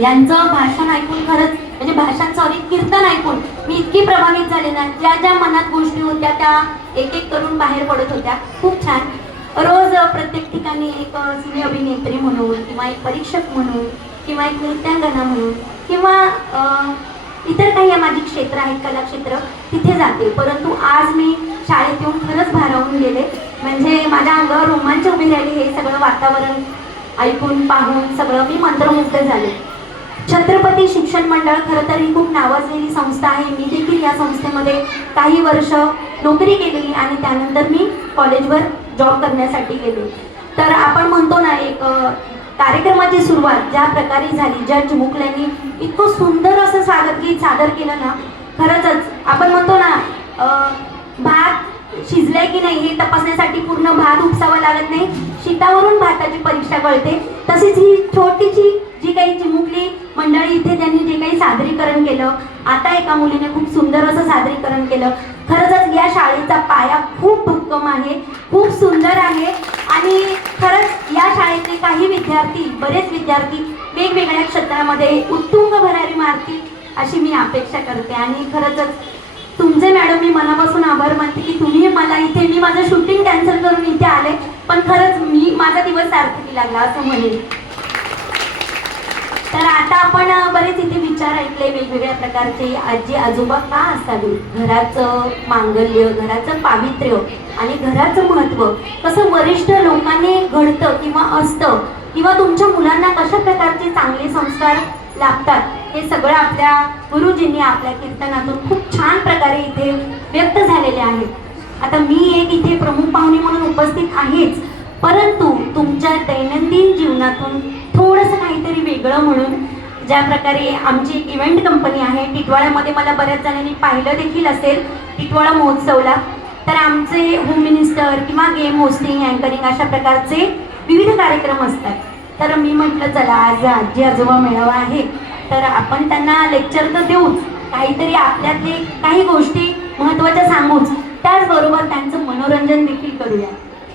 यांचं भाषण ऐकून खरंच म्हणजे भाषण सॉरी कीर्तन ऐकून मी इतकी प्रभावित झाले ना, ज्या ज्या मनात गोष्टी होत्या त्या एक एक करून बाहेर पडत होत्या. खूप छान. रोज प्रत्येक ठिकाणी एक सिने अभिनेत्री म्हणून किंवा एक परीक्षक म्हणून किंवा एक नृत्यांगना म्हणून किंवा इतर काही माझी क्षेत्र आहेत, कला क्षेत्र, तिथे जाते. परंतु आज मी शाळेत येऊन खरंच भारावून गेले. म्हणजे माझ्या अंगावर रोमांच उभी राहिली. हे सगळं वातावरण ऐकून पाहून सगळं मी मंत्रमुग्ध झाले. छत्रपती शिक्षण मंडळ खरं तर ही खूप नावाजलेली संस्था आहे. मी देखील या संस्थेमध्ये काही वर्ष नोकरी केलेली आणि त्यानंतर मी कॉलेजवर जॉब करण्यासाठी गेले. तर आपण म्हणतो ना, एक कार्यक्रमाची सुरुवात ज्या प्रकारे झाली, ज्या चिमुकल्यांनी इतकं सुंदर असं स्वागत गीत सादर केलं ना, खरंच आपण म्हणतो ना, भात शिजलाय की नाही हे तपासण्यासाठी पूर्ण भात उपसावा लागत नाही, शीतावरून भाताची परीक्षा कळते. तसेच ही छोटीशी जी काही चिमुकली मंडळी इथे त्यांनी जे काही सादरीकरण केलं, आता एका मुलीने खूप सुंदर असं सादरीकरण केलं. खरंच या शाळेचा पाया खूप भक्कम आहे, खूप सुंदर आहे आणि खरंच या शाळेतले काही विद्यार्थी, बरेच विद्यार्थी वेगवेगळ्या क्षेत्रामध्ये उत्तुंग भरारी मारतील अशी मी अपेक्षा करते. आणि खरंच तुमचे मॅडम मी मनापासून आभार मानते की तुम्ही मला इथे, मी माझं शूटिंग कॅन्सल करून इथे आले, पण खरंच मी माझा दिवस सार्थकी लागला असं म्हणेन. तर आता आपण बरेच इथे विचार ऐकले वेगवेगळ्या प्रकारचे. आजी आजोबा का असावे, घराचं मांगल्य, घराचं पावित्र्य आणि घराचं महत्त्व कसं वरिष्ठ लोकांनी घडतं किंवा असतं, किंवा तुमच्या मुलांना कशा प्रकारचे चांगले संस्कार लाभतात, हे सगळं आपल्या गुरुजींनी आपल्या कीर्तनातून खूप छान प्रकारे इथे व्यक्त झालेले आहे. आता मी एक इथे प्रमुख पाहुणे म्हणून उपस्थित आहेच, परंतु तुमच्या दैनंदिन जीवनातून थोडंसं काहीतरी वेगळं म्हणून, ज्या प्रकारे आमची एक इव्हेंट कंपनी आहे टिटवाळ्यामध्ये, मला बऱ्याच जणांनी पाहिलं देखील असेल टिटवाळा महोत्सवला, तर आमचे होम मिनिस्टर किंवा गेम होस्टिंग, अँकरिंग अशा प्रकारचे विविध कार्यक्रम असतात. तर मी म्हटलं चला आज आजी आजोबा मेळावा आहे, तर आपण त्यांना लेक्चर तर देऊच, काहीतरी आपल्यातले काही गोष्टी महत्त्वाच्या सांगूच, त्याचबरोबर त्यांचं मनोरंजन देखील करूया.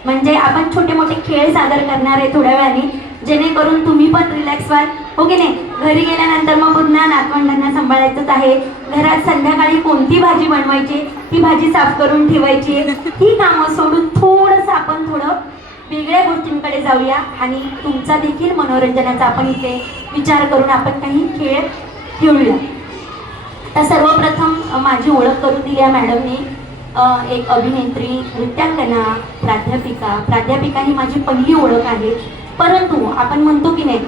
म्हणजे आपण छोटे मोठे खेळ सादर करणार आहे थोड्या वेळाने, जेणेकरून तुम्ही पण रिलॅक्स व्हाल, हो की नाही. घरी गेल्यानंतर मग पुन्हा नातवंडांना सांभाळायचंच आहे, घरात संध्याकाळी कोणती भाजी बनवायची, ती भाजी साफ करून ठेवायची, ही कामं सोडून थोडंसं आपण वेगळ्या गोष्टींकडे जाऊया आणि तुमचा देखील मनोरंजनाचा आपण इथे विचार करून आपण काही खेळ खेळूया. तर सर्वप्रथम माझी ओळख करून दिली या मॅडमनी. एक अभिनेत्री, नृत्यांगना, प्राध्यापिका ही माझी पहिली ओळख आहे. परंतु आपण म्हणतो की नाही,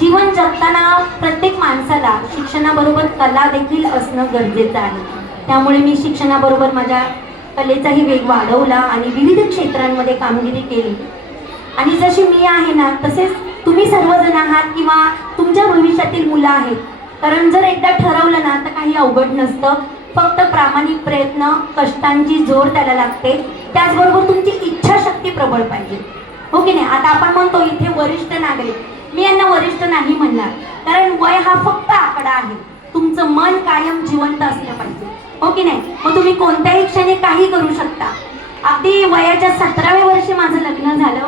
जीवन जगताना प्रत्येक माणसाला शिक्षणाबरोबर कला देखील असणं गरजेचं आहे. त्यामुळे मी शिक्षणाबरोबर माझ्या कलेचाही वेग वाढवला आणि विविध क्षेत्रांमध्ये कामगिरी केली. आणि जशी मी आहे ना, तसेच तुम्ही सर्वजण आहात किंवा तुमच्या भविष्यातील मुलं आहेत. कारण जर एकदा ठरवलं ना तर काही अवघड नसतं, फक्त प्रामाणिक प्रयत्न, कष्टांची जोर त्याला लागते, त्याचबरोबर तुमची इच्छाशक्ती प्रबळ पाहिजे, हो की नाही. आता आपण म्हणतो इथे वरिष्ठ नागरिक, मी यांना वरिष्ठ नाही म्हणणार, कारण वय हा फक्त आकडा आहे. तुमचं मन कायम जिवंत असलं पाहिजे, हो की नाही. मग तुम्ही कोणत्याही क्षणी काही करू शकता. अगदी वयाच्या 17व्या वर्षी माझं लग्न झालं,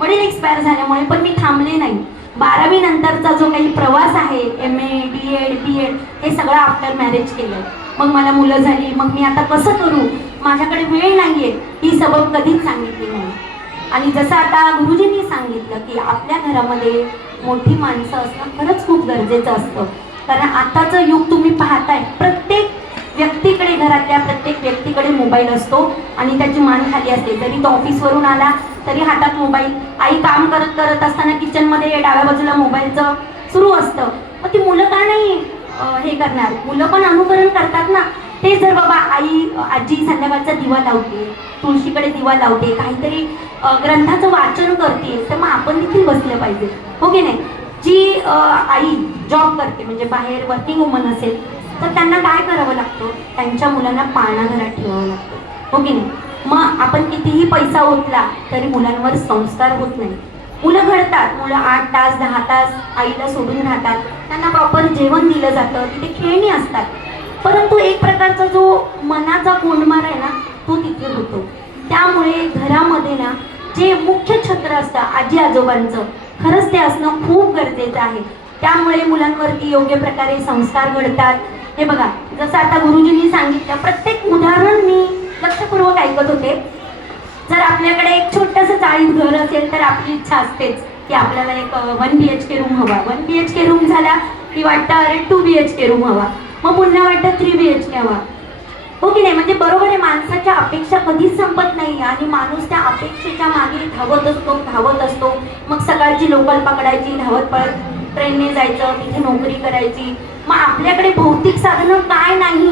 वडील एक्सपायर झाल्यामुळे, पण मी थांबले नाही. 12वी नंतरचा जो काही प्रवास आहे, MA, DEd, BEd हे सगळं आफ्टर मॅरेज केलं. मग मला मुलं झाली, मग मी आता कसं करू, माझ्याकडे वेळ नाहीये, ही सबब कधीच सांगितली नाही. आणि जसं आता गुरुजींनी सांगितलं की आपल्या घरामध्ये मोठी माणसं असणं खरंच खूप गरजेचं असतं. कारण आताचं युग तुम्ही पाहताय, प्रत्येक व्यक्तीकडे, घरातल्या प्रत्येक व्यक्तीकडे मोबाईल असतो आणि त्याची मान खाली असते. जरी तो ऑफिसवरून आला तरी हातात मोबाईल, आई काम करत असताना किचनमध्ये डाव्या बाजूला मोबाईलचं सुरू असतं. मग ती मुलं का नाही हे करणार, मुलं पण अनुकरण करतात ना. ते जर बाबा आजी संध्याकाळचा दिवा लावते, तुळशीकडे दिवा लावते, काहीतरी ग्रंथाचं वाचन करते, तर मग आपण देखील बसलं पाहिजे, हो की नाही. जी आई जॉब करते, म्हणजे बाहेर वर्किंग वुमन असेल, तर त्यांना काय करावं लागतं, त्यांच्या मुलांना पाळणाघरात ठेवावं लागतं, हो की नाही. मग आपण कितीही पैसा ओतला तरी मुलांवर संस्कार होत नाही. मुलं घडतात, मुलं 8 तास 10 तास आईला सोडून राहतात, त्यांना प्रॉपर जेवण दिलं जातं, तिथे खेळणी असतात, परंतु एक प्रकारचा जो मनाचा कोंडमार आहे ना, तो तिथे होतो. त्यामुळे घरामध्ये ना जे मुख्य छत्र असतं आजी आजोबांचं, खरंच ते असणं खूप गरजेचं आहे. त्यामुळे मुलांवरती योग्य प्रकारे संस्कार घडतात. हे बघा, जसं आता गुरुजींनी सांगितलं, प्रत्येक उदाहरण मी लक्षपूर्वक ऐकत होते. जर आपल्याकडे एक छोटंसं चाळीत घर असेल तर आपली इच्छा असतेच की आपल्याला एक 1 BHK रूम हवा. 1 BHK रूम झाला की वाटतं अरे 2 BHK रूम हवा, मग पुन्हा वाटतं 3 BHK हवा. हो की नाही? म्हणजे बरोबर आहे, माणसाच्या अपेक्षा कधीच संपत नाही आणि माणूस त्या अपेक्षेच्या मागे धावत असतो. मग सकाळची लोकल पकडायची, धावत पळत ट्रेनने जायचं, तिथे नोकरी करायची. मग आपल्याकडे भौतिक साधनं काय नाही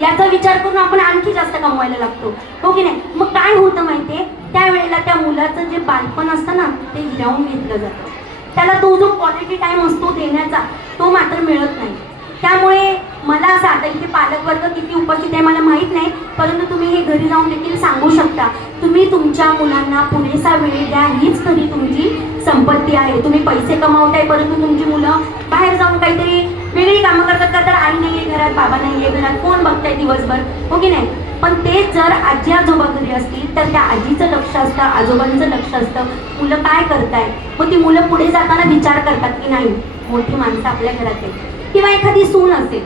याचा विचार करून आपण आणखी जास्त कमवायला लागतो. हो की नाही? मग काय होतं माहितीये, त्यावेळेला त्या मुलाचं जे बालपण असतं ना ते हिरावून घेतलं जातं. त्याला तो जो क्वालिटी टाइम असतो देण्याचा तो मात्र मिळत नाही. त्यामुळे मला असं, आता इथे पालकवर्ग किती उपस्थित आहे मला माहीत नाही, परंतु तुम्ही हे घरी जाऊन देखील सांगू शकता. तुम्ही तुमच्या मुलांना पुरेसा वेळ द्या, हीच खरी तुमची संपत्ती आहे. तुम्ही पैसे कमावताय परंतु तुमची मुलं बाहेर जाऊन काहीतरी वेगळी कामं करतात का, तर आई नाही आहे घरात, बाबा नाही आहे घरात, कोण बघताय दिवसभर. हो की नाही? पण तेच जर आजी आजोबा घरी असतील तर त्या आजीचं लक्ष असतं, आजोबांचं लक्ष असतं, मुलं काय करताय. मग ती मुलं पुढे जाताना विचार करतात की नाही मोठी माणसं आपल्या घरात आहे. किंवा एखादी सून असेल,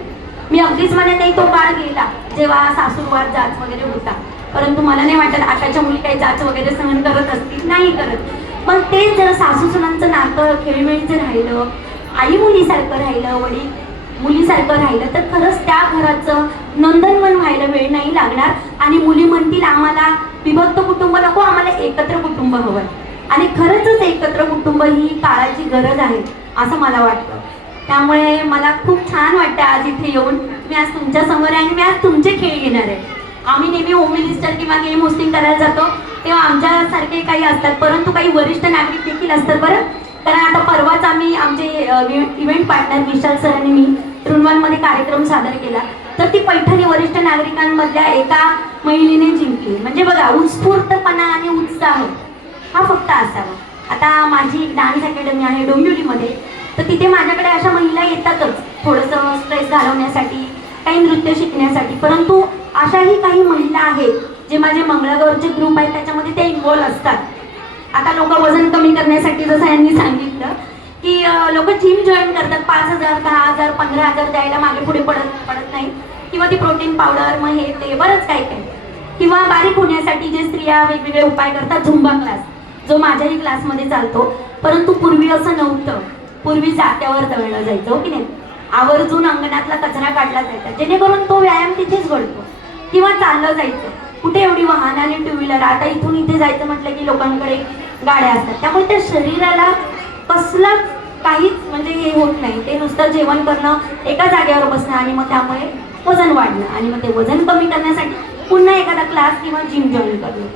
मी अगदीच म्हणत नाही तो काळ गेला जेव्हा सासूरवाद जाच वगैरे होता, परंतु मला नाही वाटत आताच्या मुली काही जाच वगैरे सहन करत असतील, नाही करत. पण ते जर सासू सुनांचं नातं खेळीमेळीचं राहिलं, आई मुलीसारखं राहिलं, वडील मुलीसारखं राहिलं, तर खरंच त्या घराचं नंदनवन व्हायला वेळ नाही लागणार. आणि मुली म्हणतील आम्हाला विभक्त कुटुंब नको, आम्हाला एकत्र कुटुंब हवं. आणि खरंच एकत्र कुटुंब ही काळाची गरज आहे असं मला वाटतं. त्यामुळे मला खूप छान वाटतं आज इथे येऊन. मी आज तुमच्या समोर आहे आणि मी आज तुमचे खेळ घेणार आहे. आम्ही नेहमी होम मिनिस्टर किंवा गेम होस्टिंग करायला जातो तेव्हा आमच्यासारखे काही असतात, परंतु काही वरिष्ठ नागरिक देखील असतात बरं. कारण आता परवाच आम्ही आमचे इव्हेंट पार्टनर विशाल सर आणि मी रुणवांमध्ये कार्यक्रम सादर केला, तर ती पैठणी वरिष्ठ नागरिकांमधल्या एका महिलेने जिंकली. म्हणजे बघा, उत्स्फूर्तपणा आणि उत्साह हा फक्त असावा. आता माझी एक डान्स अकॅडमी आहे डोंबिवलीमध्ये, तर तिथे माझ्याकडे अशा महिला येतातच थोडंसं स्ट्रेस घालवण्यासाठी, काही नृत्य शिकण्यासाठी. परंतु अशाही काही महिला आहेत जे माझे मंगळागौरचे ग्रुप आहेत त्याच्यामध्ये ते इन्व्हॉल्व असतात. आता लोक वजन कमी करण्यासाठी जसं यांनी सांगितलं की लोक जिम जॉईन करतात, 5,000 10,000 15,000 द्यायला मागे पुढे पडत नाही. किंवा ती प्रोटीन पावडर, मग हे ते बरंच काय काय. किंवा बारीक होण्यासाठी जे स्त्रिया वेगवेगळे उपाय करतात, झुंबा क्लास जो माझ्याही क्लासमध्ये चालतो. परंतु पूर्वी असं नव्हतं. पूर्वी जात्यावर दळलं जायचं, हो की नाही? आवर्जून अंगणातला कचरा काढला जायचा, जेणेकरून तो व्यायाम तिथेच घडतो. किंवा चाललं जायचं, कुठे एवढी वाहन आणि टू व्हीलर, आता इथून इथे जायचं म्हटलं की लोकांकडे गाड्या असतात. त्यामुळे त्या शरीराला कसलाच काहीच म्हणजे हे होत नाही. ते नुसतं जेवण करणं, एका जागेवर बसणं आणि मग त्यामुळे वजन वाढणं आणि मग ते वजन कमी करण्यासाठी पुन्हा एखादा क्लास किंवा जिम जॉईन करणं.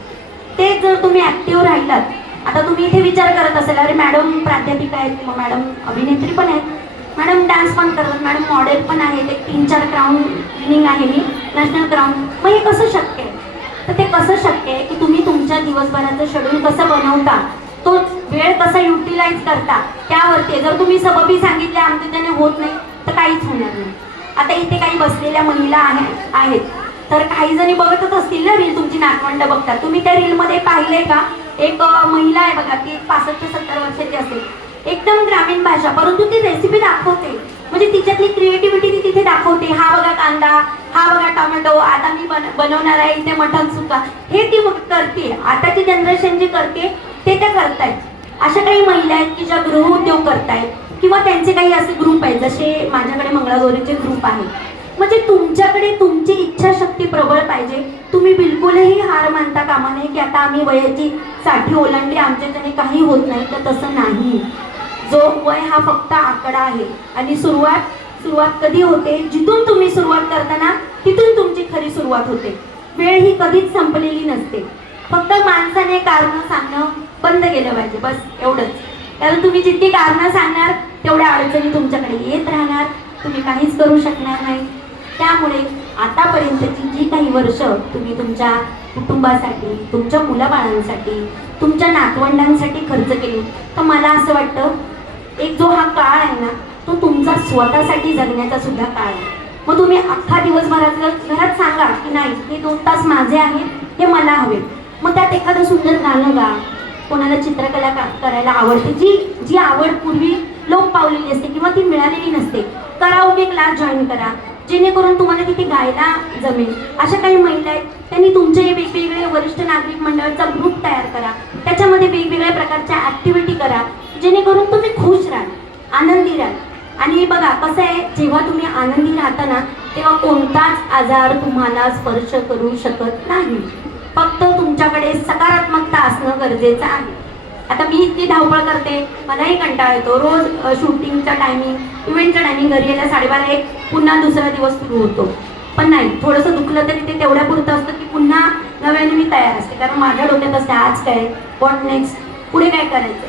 ते जर तुम्ही ॲक्टिव्ह राहिलात, आता तुम्ही इथे विचार करत असेल अरे मॅडम प्राध्यापिका आहेत, मग मॅडम अभिनेत्री पण आहेत, मॅडम डान्स पण करतात, मॅडम मॉडेल पण आहेत, एक 3-4 क्राऊन विनिंग आहे मी, नॅशनल क्राऊन, मग हे कसं शक्य आहे? तर ते कसं शक्य आहे की तुम्ही तुमच्या दिवसभराचं शेड्यूल कसं बनवता, तो वेळ कसा युटिलाइज करता त्यावरती. जर तुम्ही सबबी सांगितले आमच्या त्याने होत नाही तर काहीच होणार नाही. आता इथे काही बसलेल्या महिला आहेत, तर काही जणी बघतच असतील ना रील, तुमची नातवंड बघतात. तुम्ही त्या रीलमध्ये पाहिलंय का, एक महिला आहे बघा, ती 65-70 वर्षाची असेल, एकदम ग्रामीण भाषा, परंतु ती रेसिपी दाखवते. म्हणजे तिच्यातली क्रिएटिव्हिटी ती तिथे दाखवते. हा बघा कांदा, हा बघा टोमॅटो, आता मी बनवणार आहे इथे मटण सुका, हे ती करते. आताची जनरेशन जे करते ते त्या करतायत. अशा काही महिला आहेत की ज्या गृहउद्योग करतायत किंवा त्यांचे काही असे ग्रुप आहेत, जसे माझ्याकडे मंगळागौरीचे ग्रुप आहेत. म्हणजे तुमच्याकडे तुमची इच्छाशक्ती प्रबळ पाहिजे. तुम्ही बिलकुलही हार मानता कामा नये की आता आम्ही वयाची 60 ओलांडली, आमच्याच्याने काही होत नाही, तर तसं नाही. जो वय हा फक्त आकडा आहे आणि सुरुवात कधी होते, जिथून तुम्ही सुरुवात करताना तिथून तुमची खरी सुरुवात होते. वेळ ही कधीच संपलेली नसते. फक्त माणसाने कारणं सांगणं बंद केलं पाहिजे, बस एवढंच. कारण तुम्ही जितकी कारणं सांगणार तेवढ्या अडचणी तुमच्याकडे येत राहणार, तुम्ही काहीच करू शकणार नाही. त्यामुळे आतापर्यंतची जी काही वर्ष तुम्ही तुमच्या कुटुंबासाठी, तुमच्या मुलाबाळांसाठी, तुमच्या नातवंडांसाठी खर्च केली, तर मला असं वाटतं एक जो हा काळ आहे ना, तो तुमचा स्वतःसाठी जगण्याचा सुद्धा काळ आहे. मग तुम्ही अख्खा घरात सांगा की नाही, हे 2 तास माझे आहेत, हे मला हवे. मग त्यात एखादं सुंदर गाणं गा, कोणाला चित्रकला करायला आवडते, जी आवड पूर्वी लोक पावलेली असते किंवा ती मिळालेली नसते. कराओके क्लास जॉईन करा, जेणेकरून तुम्हाला तिथे गायला जमेल. अशा काही महिला आहेत, त्यांनी तुमचे वेगवेगळे वरिष्ठ नागरिक मंडळाचा ग्रुप तयार करा, त्याच्यामध्ये वेगवेगळ्या प्रकारच्या ॲक्टिव्हिटी करा, जेणेकरून तुम्ही खुश राहाल, आनंदी राहाल. आणि बघा कसं आहे, जेव्हा तुम्ही आनंदी राहता ना, तेव्हा कोणताच आजार तुम्हाला स्पर्श करू शकत नाही. फक्त तुमच्याकडे सकारात्मकता असणं गरजेचं आहे. आता मी इतकी धावपळ करते, मलाही कंटाळा येतो. रोज शूटिंगचा टायमिंग, इव्हेंटचा टायमिंग, घरी यायला 12:30-1, पुन्हा दुसरा दिवस सुरू होतो. पण नाही, थोडंसं दुखलं तरी ते तेवढ्या पुरतं असतं की पुन्हा नव्याने मी तयार असते. कारण माझ्या डोक्यात असते आज काय, व्हॉट नेक्स्ट, पुढे काय करायचं.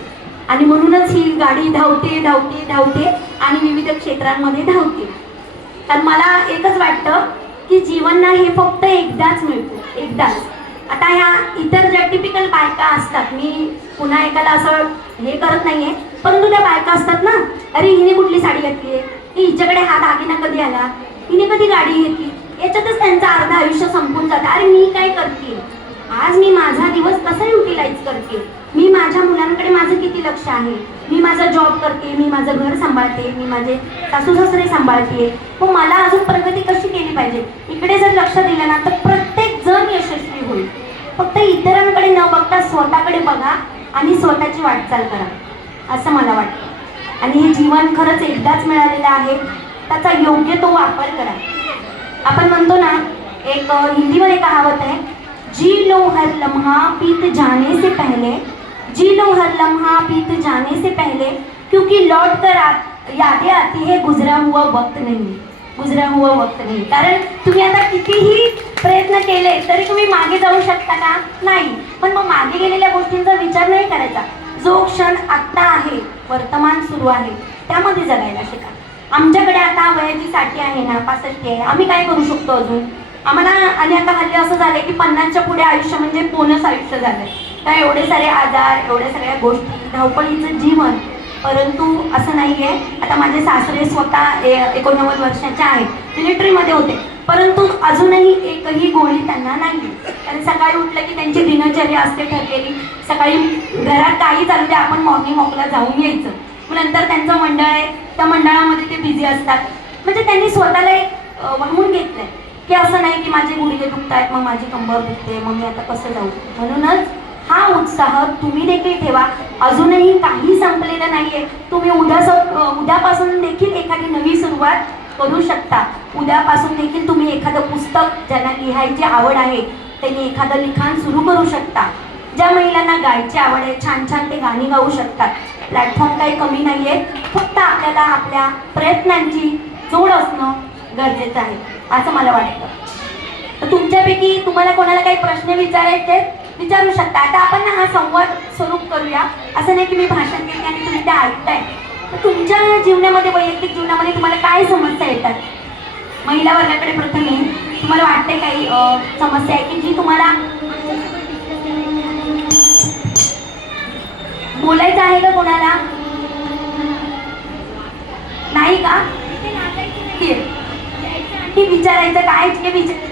आणि म्हणूनच ही गाडी धावते धावते धावते आणि विविध क्षेत्रांमध्ये धावते. तर मला एकच वाटतं की जीवन ना हे फक्त एकदाच मिळतं, एकदाच. आता ह्या इतर ज्या टिपिकल बायका असतात, मी पुन्हा एकाला असं हे करत नाहीये, परंतु त्या बायका असतात ना, अरे हिने कुठली साडी घातली आहे, हिच्याकडे हा दागिना कधी आला, हिने कधी गाडी घेतली, याच्यातच त्यांचं अर्ध आयुष्य संपून जातं. अरे मी काय करते, आज मी माझा दिवस कसा युटिलाइज करते, मी माझ्या मुलांकडे माझं किती लक्ष आहे, मी माझा जॉब करते, मी माझं घर सांभाळते, मी माझे सासू सासरे सांभाळते, मग मला अजून प्रगती कशी केली पाहिजे, इकडे जर लक्ष दिलं ना तर प्रत्येक जण यशस्वी होईल. फक्त इतरांकडे न बघता स्वतःकडे बघा आणि स्वतःची वाटचाल करा, असं मला वाटतं. आणि हे जीवन खरंच एकदाच मिळालेलं आहे, त्याचा योग्य तो वापर करा. आपण म्हणतो ना, एक हिंदीमध्ये कहावत आहे, जी लो हर लम्हा बीत जाने से पहले, जी लो हर लम्हा बीत जाने से पहले, क्योंकि लौट कर यादें आती है गुजरा हुआ वक्त नहीं, गुजरा हुआ वक्त नहीं. कारण तुम्ही आता कितीही प्रयत्न केले तरी तुम्ही मागे जाऊ शकता का? नाही. पण मग मागे गेलेल्या गोष्टींचा विचार नाही करायचा. जो क्षण आत्ता आहे, वर्तमान सुरू आहे, त्यामध्ये जगायला शिका. आमच्याकडे आता वयाची 60 आहे ना, 65 आहे, आम्ही काय करू शकतो अजून आम्हाला. आणि आता हल्ली असं झालंय की 50च्या पुढे आयुष्य म्हणजे बोनस आयुष्य झालंय. तर एवढे सारे आजार, एवढ्या सगळ्या गोष्टी, धावपळीचं जीवन. परंतु असं नाही आहे. आता माझे सासरे स्वतः 89 वर्षाचे आहेत, मिलिटरीमध्ये होते, परंतु अजूनही एकही गोळी त्यांना नाही. कारण सकाळी उठलं की त्यांची दिनचर्या असते ठरलेली, सकाळी घरात काही चालू दे आपण मॉर्निंग वॉकला जाऊन यायचं. मग नंतर त्यांचं मंडळ आहे, त्या मंडळामध्ये ते बिझी असतात. म्हणजे त्यांनी स्वतःला एक वाहून घेतलंय की असं नाही की माझे गुडघे दुखत आहेत, मग माझी कंबर दुखते, मग मी आता कसं जाऊ. म्हणूनच हा उत्साह तुम्ही देखील ठेवा. अजूनही काही संपलेलं नाहीये. तुम्ही उद्यापासून देखील एखादी नवी सुरुवात करू शकता. उद्यापासून देखील तुम्ही एखादं पुस्तक, ज्यांना लिहायची आवड आहे त्यांनी एखादं लिखाण सुरू करू शकता. ज्या महिलांना गायची आवड आहे, छान छान ते गाणी गाऊ शकतात. प्लॅटफॉर्म काही कमी नाहीये, फक्त आपल्याला आपल्या प्रयत्नांची जोड असणं गरजेचं आहे, असं मला वाटतं. तर तुमच्यापैकी तुम्हाला कोणाला काही प्रश्न विचारायचे विचारू शकता. आता आपण ना हा संवाद स्वरूप करूया. असं नाही की मी भाषण केले आणि तुम्ही ते ऐकताय. तर तुमच्या जीवनामध्ये, वैयक्तिक जीवनामध्ये तुम्हाला काय समस्या येतात? महिला वर्गाकडे प्रथम येईल. तुम्हाला वाटते काही समस्या आहे की जी तुम्हाला बोलायचं आहे का कोणाला? नाही का? की विचारायचं काय ते विचार.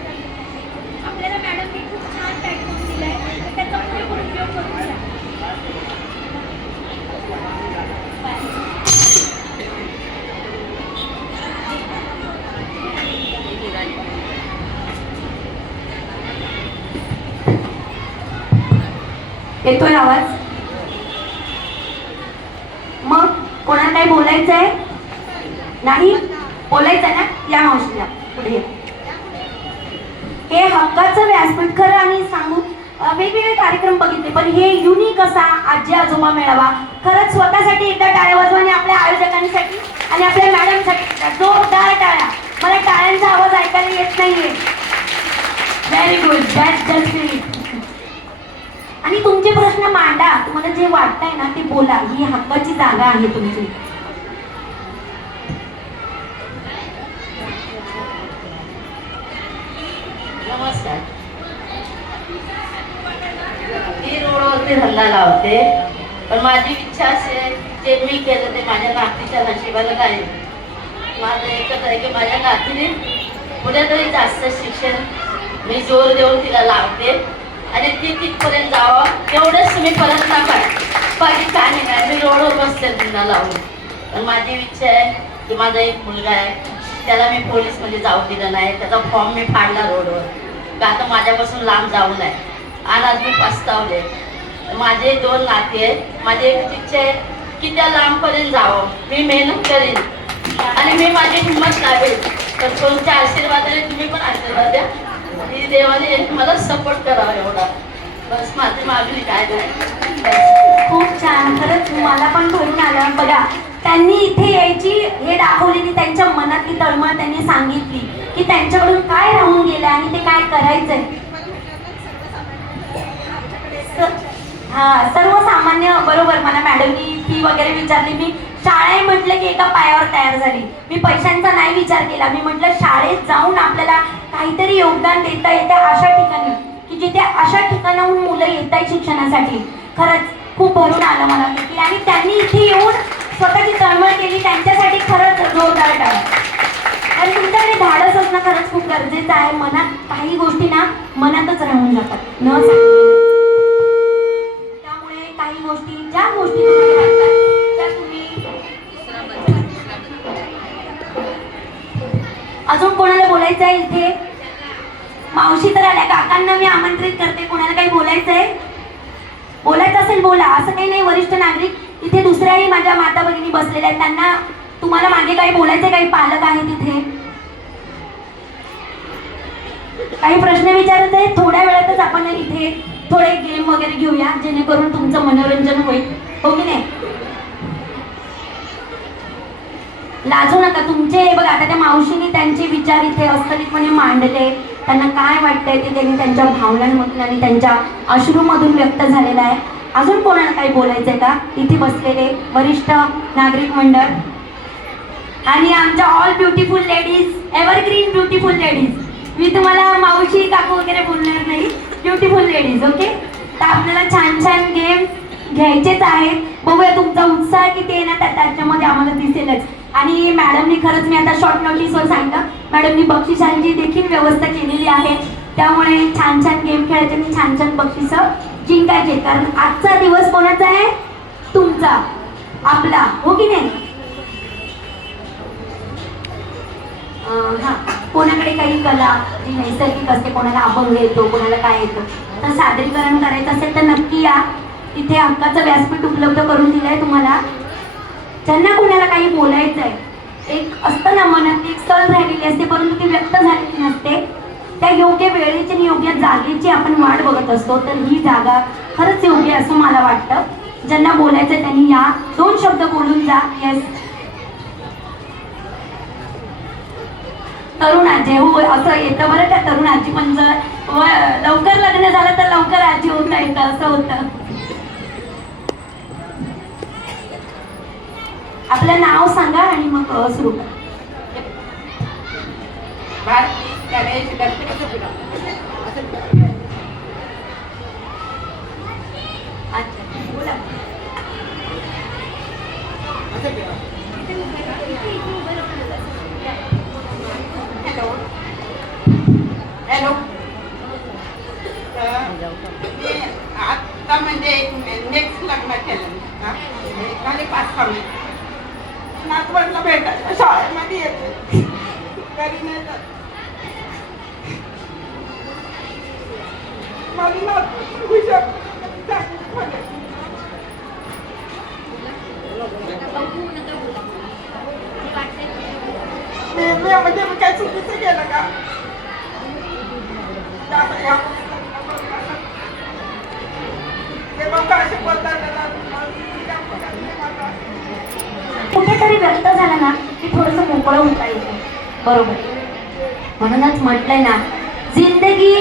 आपल्याला मॅडमने खूप छान प्लॅटफॉर्म दिलाय, तर त्याचा पुरेपूर उपयोग करूया. येतोय आवाज? मग कोणाला काही बोलायचं आहे? नाही बोलायचं आहे ना? या मावशीला पुढे. हे हक्काचं व्यासपीठ खरं आणि सांगू, वेगवेगळे कार्यक्रम बघितले, पण हे युनिक असा आजी आजोबा मेळावा. खरंच स्वतःसाठी एकदा टाळ्या वाजवा आणि आपल्या आयोजकांसाठी आणि आपल्या मॅडमसाठी जोरदार टाळ्या. मला टाळ्यांचा आवाज ऐकायला येत नाहीये. Very good, that's just it. आणि तुमचे प्रश्न मांडा, तुम्हाला जे वाटतंय ना ते बोला. ही हक्काची जागा आहे तुमची. नमस्कार. मी रोडवरती धंदा लावते, पण माझी इच्छा अशी आहे जे मी केलं ते माझ्या नातीच्या नशिबाला नाही. माझं एकच आहे की माझ्या नातीने पुढे तरी जास्त शिक्षण मी जोर देऊन तिला लावते आणि ती तिथपर्यंत जावं एवढंच तुम्ही प्रयत्न करा. बाकी काही नाही. मी रोडवर बसते धंदा लावून. पण माझी इच्छा आहे की माझा एक मुलगा आहे, त्याला मी पोलीसमध्ये जाऊ दिलं नाही, त्याचा फॉर्म मी फाडला रोडवर, का आता माझ्यापासून लांब जाऊ नये. आणि आज मी पस्तावले. माझे 2 नाती आहेत. माझी एकच इच्छा आहे की त्या लांबपर्यंत जावं. मी मेहनत करेन आणि मी माझी हिंमत लावेल. तर तुमच्या आशीर्वादाने तुम्ही पण आशीर्वाद द्या आणि देवाने मला सपोर्ट करावा एवढा. बस माझी मागणी काय नाही. खूप छान. खरंच मला पण भरून आलं. बघा, त्यांनी इथे यायची हे दाखवलेली त्यांच्या मनातली तळमळ त्यांनी सांगितली की त्यांच्याकडून काय राहून गेलं आणि ते काय करायचंय. सर्वसामान्य बरोबर. मला मॅडमनी फी वगैरे विचारली. मी शाळा म्हटलं की एका पायावर तयार झाली. मी पैशांचा नाही विचार केला. मी म्हटलं शाळेत जाऊन आपल्याला काहीतरी योगदान देता येते अशा ठिकाणी की जिथे अशा ठिकाणाहून मुलं येत आहेत शिक्षणासाठी. खरंच खूप भरून आलं मला देखील. आणि त्यांनी इथे येऊन स्वतःची तळमळ केली, त्यांच्यासाठी खरंच जोरदार टाळ्या. आणि तुमच्याकडे धाडस असणं खरंच खूप गरजेचं आहे. मनात काही गोष्टी ना मनातच राहून जातात न सांगितलं. त्यामुळे काही गोष्टी, ज्या गोष्टी तुम्हाला वाटतात त्या तुम्ही. अजून कोणाला बोलायचं आहे इथे? मावशी तर आल्या. काकांना मी आमंत्रित करते. कोणाला काही बोलायचं आहे? बोलायचं असेल बोला. असं काही नाही. वरिष्ठ नागरिक इथे दुसऱ्याही माझ्या माता भगिनी बसलेल्या आहेत. त्यांना तुम्हाला मागे काही बोलायचं, काही पालक आहेत इथे, काही प्रश्न विचारत आहेत. थोड्या वेळातच आपण इथे थोडे गेम वगैरे घेऊया जेणेकरून तुमचं मनोरंजन होईल. हो की नाही? लाजू नका. तुमचे बघा, आता त्या मावशीने त्यांचे विचार इथे अस्तलितपणे मांडले. त्यांना काय वाटतंय ते त्यांनी त्यांच्या भावनांमधून आणि त्यांच्या अश्रूमधून व्यक्त झालेलं आहे. अजून कोणाला काही बोलायचंय का? इथे बसलेले वरिष्ठ नागरिक मंडळ आणि आमच्या all beautiful ladies, evergreen beautiful ladies. मी तुम्हाला मावशी काकू वगैरे बोलणार नाही. Beautiful ladies. ओके. तर आपल्याला छान छान गेम घ्यायचेच आहेत. बघूया तुमचा उत्साह किती आहे ना त्याच्यामध्ये आम्हाला दिसेलच. आणि मॅडमनी खरंच, मी आता शॉर्ट नोटीसवर सांगितलं, मॅडमनी बक्षिसांची देखील व्यवस्था केलेली आहे. त्यामुळे छान छान गेम खेळायचे आणि छान छान बक्षिसं जिंकायचे. कारण आजचा दिवस कोणाचा आहे? तुमचा, आपला. हो की नाही? हां, कोणाकडे काही कला जी नैसर्गिक असते, कोणाला अभंग येतो, कोणाला काय येतं, तर सादरीकरण करायचं असेल तर नक्की या. इथे हक्काचं व्यासपीठ उपलब्ध करून दिलं आहे तुम्हाला. ज्यांना कोणाला काही बोलायचं आहे, एक असतं ना मनात एक सल राहिलेली असते परंतु ती व्यक्त झालेली नसते, त्या योग्य वेळेची आणि योग्य जागेची आपण वाट बघत असतो. तर ही जागा खरंच योग्य असं मला वाटतं. ज्यांना बोलायचं त्यांनी या, 2 शब्द बोलून जा. येस, तरुण आजी. हो, असं येतं बरं का तरुण आजी. पण जर लवकर लग्न झालं तर लवकर आजी होता येतं, असं होतं. आपलं नाव सांगा आणि मग सुरू करा. अच्छा, बोला. Hello hello. मी आता म्हणजे नेक्स्ट लग्न केलं ना, झाले 5-6 महिने. नातवंडला भेटायला शाळेमध्ये येते, घरी नाही जात. माझी नातवंड हुशार म्हणजे मी काय चुकीचं केलं का? ते लोक असे बोलतात. कुठेतरी व्यक्त झालं ना की थोडंसं मोकळं होता येतं. बरोबर. म्हणूनच म्हटलंय ना, जिंदगी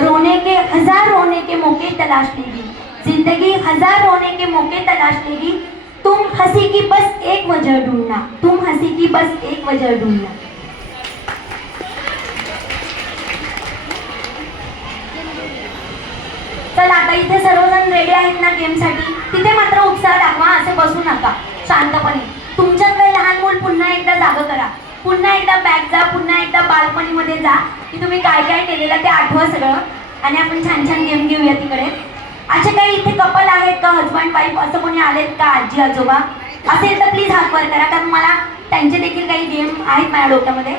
रोने के 1000 रोने के मौके तलाश लेगी, जिंदगी 1000 रोने के मौके तलाश लेगी, तुम हंसी की बस एक वजह ढूंढना, तुम हंसी की बस एक वजह ढूंढना. चला, आता इथे सर्वजण रेडी आहेत ना गेमसाठी? तिथे मात्र उत्साह दाखवा, असे बसू नका शांतपणे. तुमच्याकडे लहान मूल पुन्हा एकदा जागं करा, पुन्हा एकदा बॅक जा, पुन्हा एकदा बालपणीमध्ये जा की तुम्ही काय काय केलेलं ते आठवा सगळं. आणि आपण छान छान गेम घेऊया तिकडे. असे काही इथे कपल आहेत का, हजबंड वाईफ असं कोणी आलेत का, आजी आजोबा? असेल तर प्लीज हात वर करा, कारण मला त्यांचे देखील काही गेम आहेत माझ्या डोक्यामध्ये.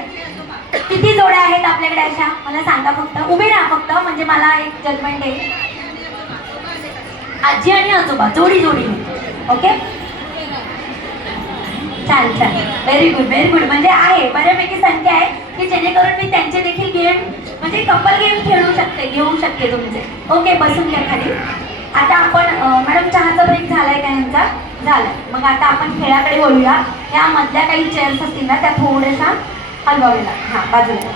किती जोड्या आहेत आपल्याकडे अशा मला सांगा फक्त. उभे राहा फक्त, म्हणजे मला एक जजमेंट येईल. आजी आणि आजोबा जोडी जोडी. ओके, छान छान, व्हेरी गुड व्हेरी गुड. म्हणजे आहे बऱ्यापैकी संख्या आहे की जेणेकरून मी त्यांचे देखील गेम म्हणजे कपल गेम खेळू शकते, घेऊ शकते तुमचे. ओके, बसून घ्या खाली. आता आपण मॅडम चहाचा ब्रेक झालाय का यांचा? झालाय. मग आता आपण खेळाकडे बोलूया. या मधल्या काही चेअर्स असतील ना त्या थोड्याशा हलवावेला. हां, बाजूला.